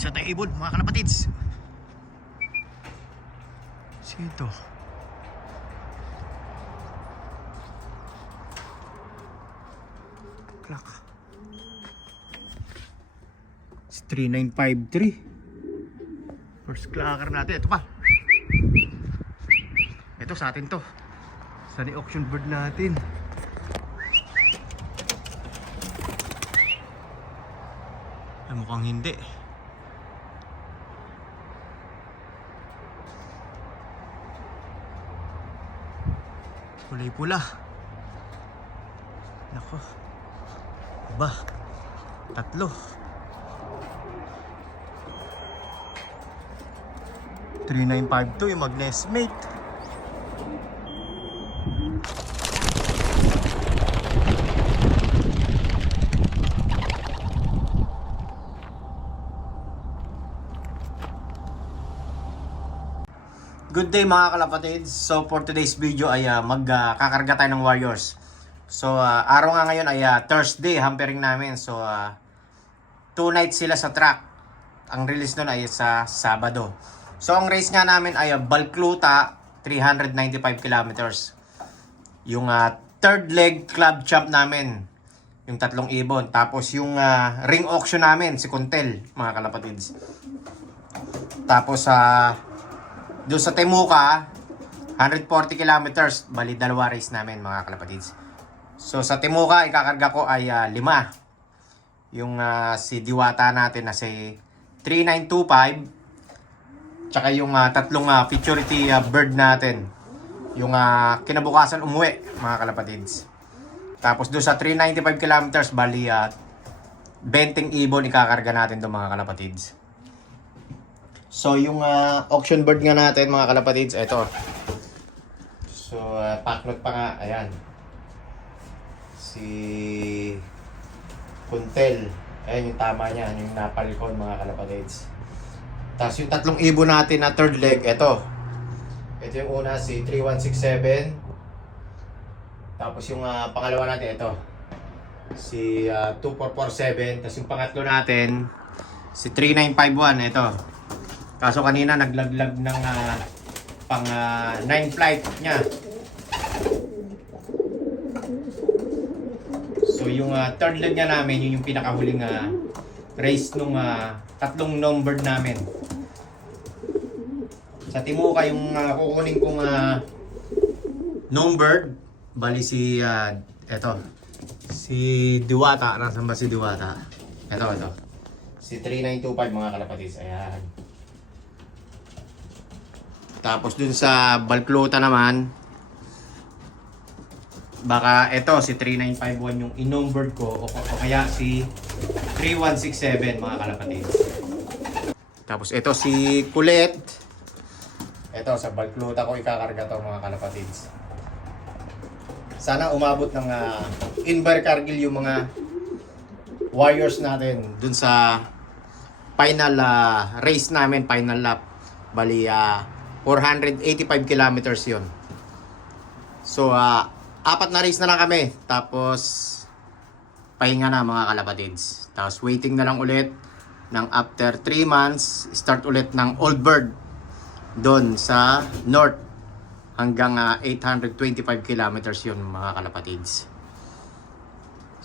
Isa tayong ibon mga kalapatids. Sino ito? Clock. It's 3953. First clacker natin. Ito pa. Ito sa atin to. Sa ni auction bird natin. Ay, mukhang hindi. Kulay pula. Nako. Aba. Tatlo. 3952 yung mag-nestmate. Good day mga kalapatids. So for today's video ay magkakarga tayo ng Warriors. So araw nga ngayon ay Thursday, hampering namin. So 2 nights sila sa track. Ang release nun ay sa Sabado. So ang race nga namin ay Balcluta 395 kilometers. Yung third leg club champ namin, yung 3 ibon. Tapos yung ring auction namin si Kuntel mga kalapatids. Tapos doon sa Temuka 140 kilometers, bali 2 race namin mga kalapatids. So sa Temuka ikakarga ko ay 5. Yung si Diwata natin na si 3925. Tsaka yung 3 futurity bird natin. Yung kinabukasan umuwi mga kalapatids. Tapos doon sa 395 kilometers, bali 20 ibon ikakarga natin doon mga kalapatids. So yung auction bird nga natin mga kalapatids, ito. So packnot pa nga, ayan. Si Kuntel. Ayan yung tama niya, yung napalikon mga kalapatids. Tapos yung 3 ibon natin na third leg, ito. Ito yung una, si 3167. Tapos yung pangalawa natin, ito. Si 2447. Tapos yung pangatlo natin, si 3951, ito. Kaso kanina naglaglag ng pang 9 flight niya. So yung third leg niya namin, yun yung pinakahuling race nung 3 numbered namin. Sa Temuka yung kukunin kong numbered, bali si eto. Si Diwata, nasaan ba si Diwata? Ito. Si 3925 mga kalapatids, ayan. Tapos dun sa Balcluta naman, baka ito si 3951 yung in-numbered ko o kaya si 3167 mga kalapatids. Tapos ito si Kulit. Ito sa Balcluta ko ikakarga to mga kalapatids. Sana umabot ng Invercargill yung mga Warriors natin dun sa final race namin, final lap. Bali 485 kilometers yun. So 4 na race na lang kami. Tapos pahinga na mga kalapatids. Tapos waiting na lang ulit ng after 3 months, start ulit ng Old Bird doon sa north hanggang 825 kilometers yun mga kalapatids.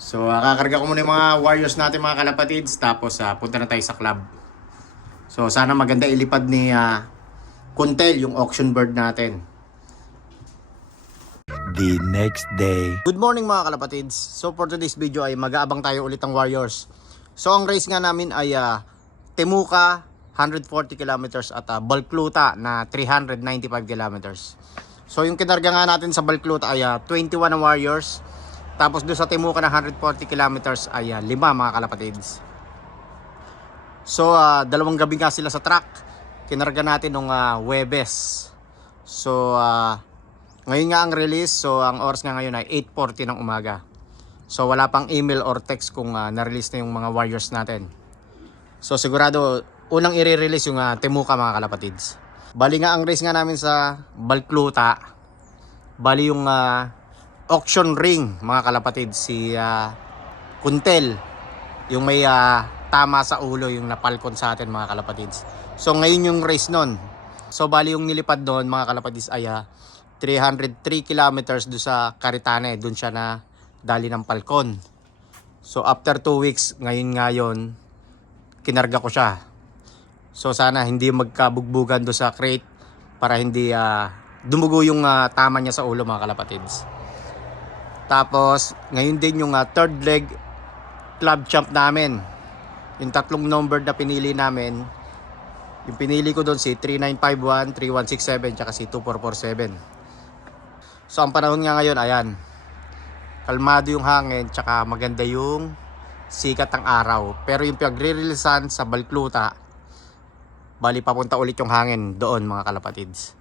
So kakarga ko muna yung mga Warriors natin mga kalapatids. Tapos punta na tayo sa club. So sana maganda ilipad ni Kuntel yung auction bird natin. The next day. Good morning mga kalapatids. So for today's video ay mag-aabang tayo ulit ng Warriors. So ang race nga namin ay Temuka 140 kilometers at Balcluta na 395 kilometers. So yung kinarga nga natin sa Balcluta ay 21 na Warriors. Tapos doon sa Temuka na 140 kilometers ay 5 mga kalapatids. So 2 gabi nga sila sa track. Kinarga natin nung Huwebes. So ngayon nga ang release. So ang oras nga ngayon ay 8:40 ng umaga. So wala pang email or text kung na-release na yung mga Warriors natin. So sigurado unang i-release yung Temuka mga kalapatids. Bali nga ang race nga namin sa Balcluta. Bali yung auction ring mga kalapatids. Si Kuntel. Yung may natama sa ulo, yung napalkon sa atin mga kalapatids. So ngayon yung race nun. So bali yung nilipad doon mga kalapatids ay 303 kilometers do sa Caritane. Doon siya na dali ng palkon. So after 2 weeks, ngayon kinarga ko siya. So sana hindi magkabugbugan do sa crate para hindi dumugo yung tama niya sa ulo mga kalapatids. Tapos ngayon din yung third leg club champ namin. Yung tatlong number na pinili namin, yung pinili ko doon si 3951, 3167, tsaka si 2447. So ang panahon nga ngayon, ayan, kalmado yung hangin, tsaka maganda yung sikat ng araw. Pero yung pagre-releasan sa Balcluta, bali papunta ulit yung hangin doon mga kalapatids.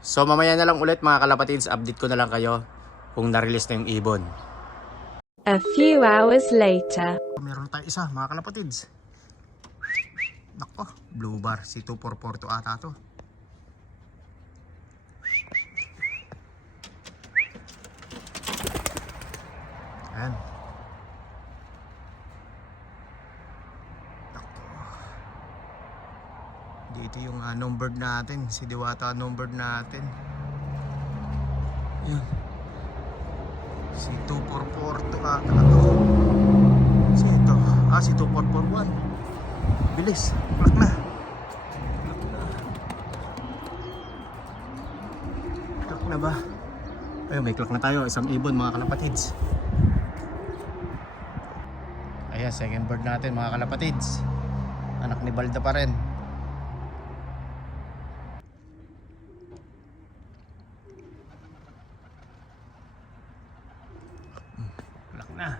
So mamaya na lang ulit mga kalapatids, update ko na lang kayo kung na-release na yung ibon. A few hours later. Meron tayo isa mga kalapatids. Nako, blue bar, si 2442 ata to. Ayan. Nako. Dito yung numbered natin, si Diwata numbered natin. Ayan. Si 2442 ata to. Si ito, si 2441. Bilis, plak na. Plak na ba? Ayun, may clock na tayo. Isang ibon mga kalapatids. Ayan, second bird natin mga kalapatids. Anak ni Balda pa rin. Plak na.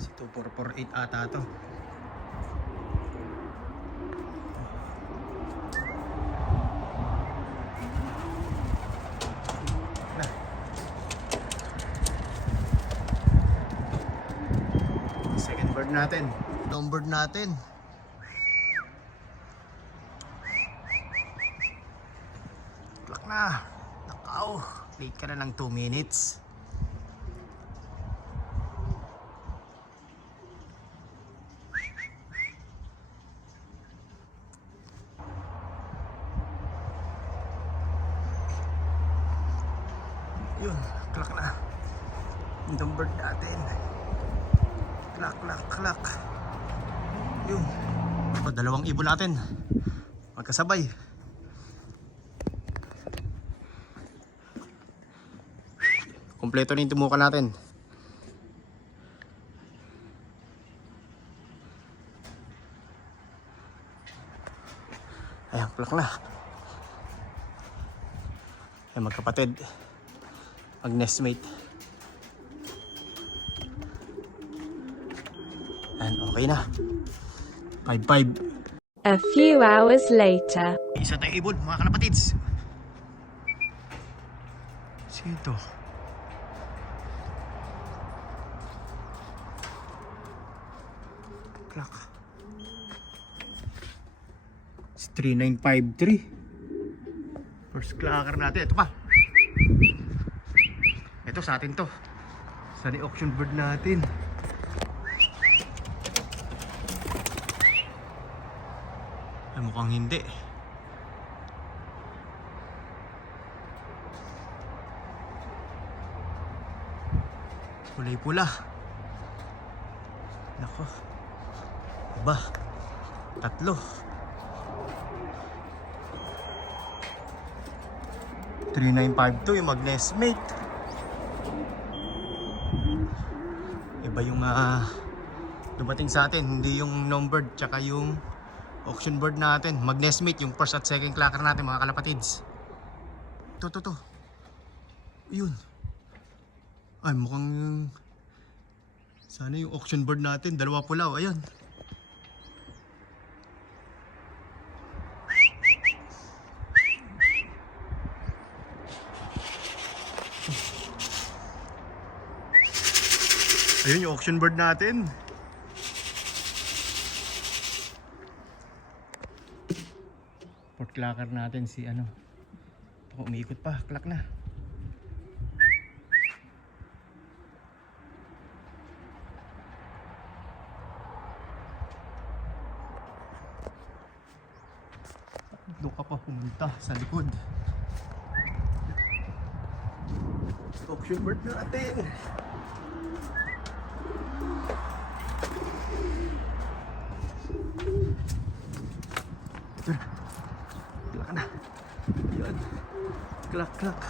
Si 2448 ata to. Second bird natin. Long bird natin. Plak na. Nakaw. Late ka na ng 2 minutes. Yun, klak na. Yung bird natin. Klak, klak, klak. Yun. O, dalawang ibon natin. Magkasabay. Kompleto na yung tumukan natin. Ayan, plak na. Ayan, magkapatid. Mag-nestmate. Ayan, okay na. 5-5. A few hours later. Isa tayong ibon, mga kalapatids. Sino ito? Clock. 3953. First clocker natin. Ito pa. Ito sa atin to. Sa ni auction bird natin. Ay, mukhang hindi. Kulay pula. Nako. Aba. Tatlo. 3952 yung mag-nestmate. Iba yung dumating sa atin, hindi yung numbered tsaka yung auction bird natin. Mag-nestmate yung first at second clacker natin mga kalapatids. To. Yun. Ay, mukhang sana yung auction bird natin, dalawa pulaw. Ayun. Ayun yung auction bird natin. Port clacker natin si ano. Ito, umiikot pa, clock na. doon ka pa pumunta sa likod. Auction bird natin. Ito na. Klak na. Yan. Klak, klak.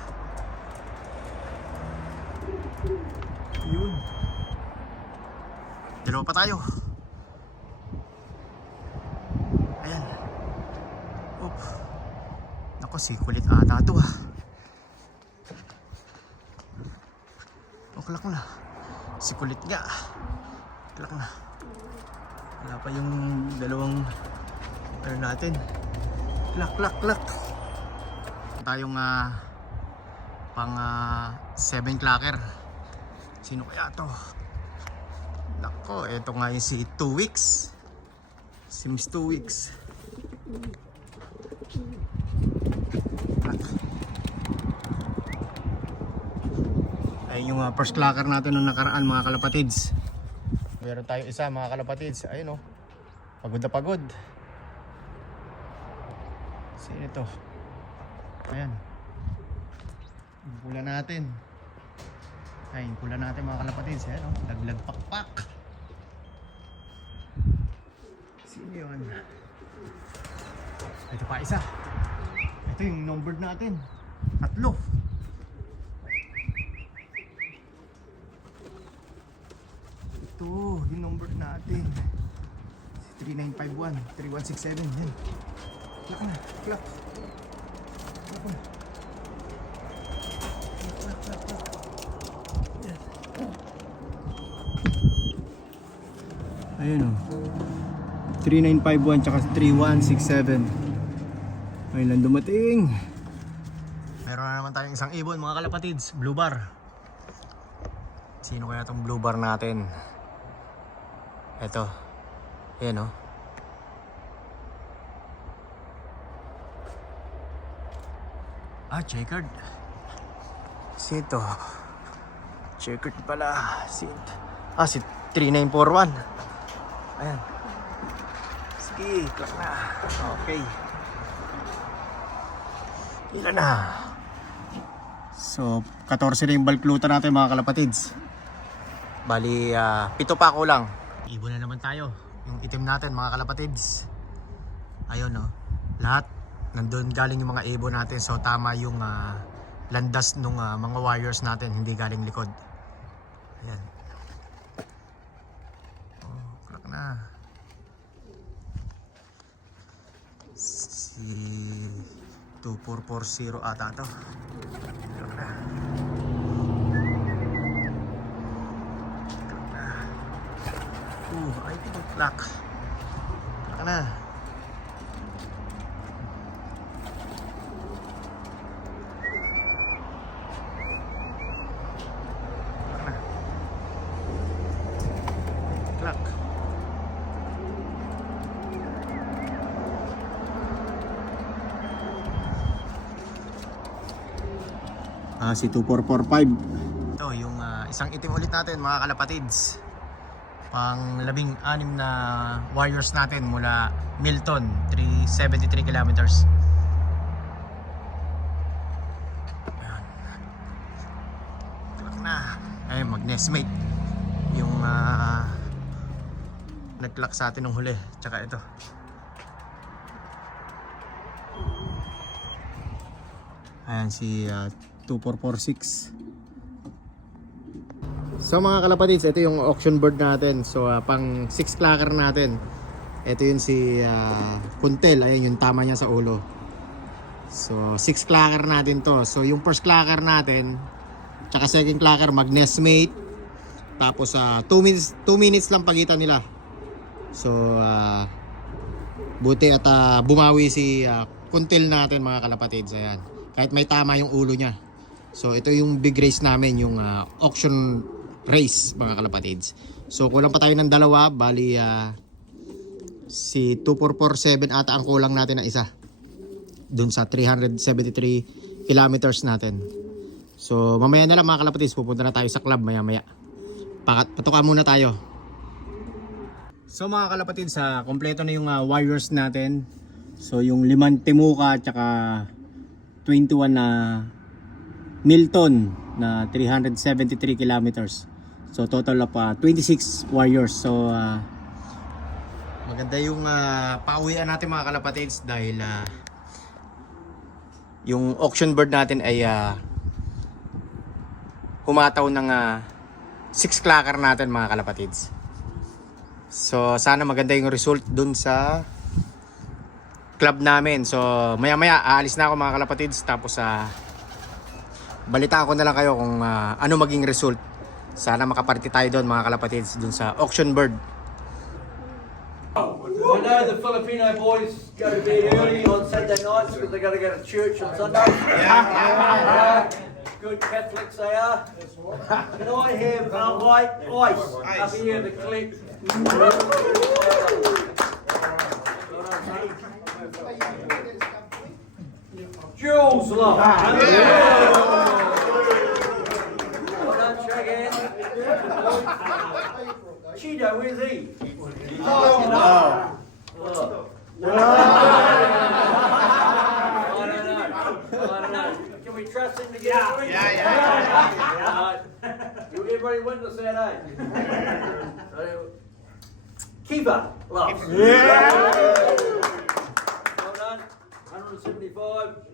Yun. Dalawa pa tayo. Ayan. Op. Nako, si kulit ata ito ah. O, klak na. Si kulit nga. Klak na. Wala pa yung dalawang ano natin. Klak, klak, klak. Tayong pang 7 clacker. Sino kaya to? Nako, eto nga yung si 2 weeks. Sims 2 weeks. Klak. Ayun yung first clacker natin nung nakaraan mga kalapatids. Meron tayong isa mga kalapatids. Ayun oh. Pagod na pagod. Sino ito? Ayan. Yung pula natin. Ay, yung pula natin mga kalapatids. Ayan oh. Laglag pakpak. Sino yun? Ito pa isa. Ito yung numbered natin. 3. Ito, yung number natin. 3951, 3167. Yan. Klak na, klak. Klak na. Klak, klak, klak. Yan. Ayun o. 3951 tsaka 3167. Ayun lang dumating. Meron na naman tayong isang ibon mga kalapatids. Blue bar. Sino kaya itong blue bar natin? Ito. Ayan o. Checkered. Sito. Checkered pala. Si 3941. Ayan. Sige, klak na. Okay. Ilan na? So, 14 na yung balkluta natin mga kalapatids. Bali, 7 pa kulang. Ibon na naman tayo. Yung itim natin mga kalapatids. Ayun no. Lahat nandun galing yung mga ibon natin. So tama yung landas nung mga warriors natin. Hindi galing likod. Ayan. Oh, klak na. Si 2440 ata to. Klak na. Ay, ito klak. Klak na. Klak na. Klak. Si 2445. Ito, yung isang itim ulit natin mga kalapatids. Pang 16 na warriors natin mula Milton, 373 kilometers. Ayan. Klak na. Ay, mag-nestmate. Yung nag-clock sa atin nung huli. Tsaka ito. Ayan si 2446. So mga kalapatids, ito yung auction bird natin. So pang 6 clacker natin. Ito yun si Kuntel. Ayan yung tama niya sa ulo. So 6 clacker natin to. So yung first clacker natin tsaka second clacker mag-nestmate. Tapos 2 minutes lang pagitan nila. So buti at bumawi si Kuntel natin mga kalapatids. Ayan. Kahit may tama yung ulo niya. So ito yung big race namin, yung auction race mga kalapatids. So kulang pa tayo ng 2, bali si 2447 ata ang kulang natin na isa dun sa 373 kilometers natin. So mamaya na lang mga kalapatids, pupunta na tayo sa club maya maya. Patuka muna tayo. So mga kalapatids, kompleto na yung warriors natin. So yung 5 Temuka at saka 21 na Milton na 373 kilometers. So total of 26 warriors. So maganda yung pauwian natin mga kalapatids dahil yung auction bird natin ay humataw ng 6 clacker natin mga kalapatids. So sana maganda yung result dun sa club namin. So maya maya aalis na ako mga kalapatids, tapos balita ko na lang kayo kung ano maging result. Sana makaparty tayo doon mga kalapatids dun sa auction bird. I know the Filipino boys go to bed early on Saturday nights because they got to go to church on Sunday. Good Catholics they are. Can I have white ice up here to collect? Jules Love. Well done, shake hands. Cheeto, where's he? I don't know. Can we trust him to get it? Yeah. Everybody witness that, eh? Keeper, love. Well done. 175.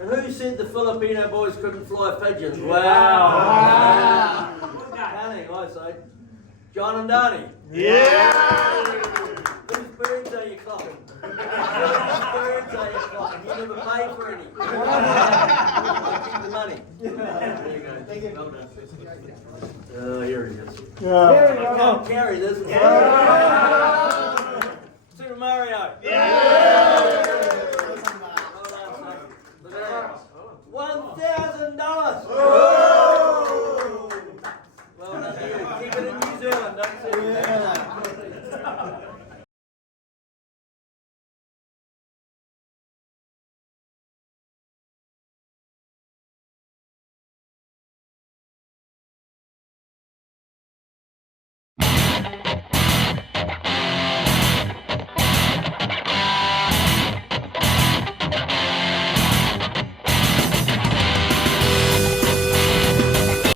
And who said the Filipino boys couldn't fly pigeons? Wow. Danny, I say. John and Danny. Whose birds are you clocking? Whose birds are you clocking? You never pay for any. Keep the money. There you go. Thank you. Well done. Here he is. I can't carry this.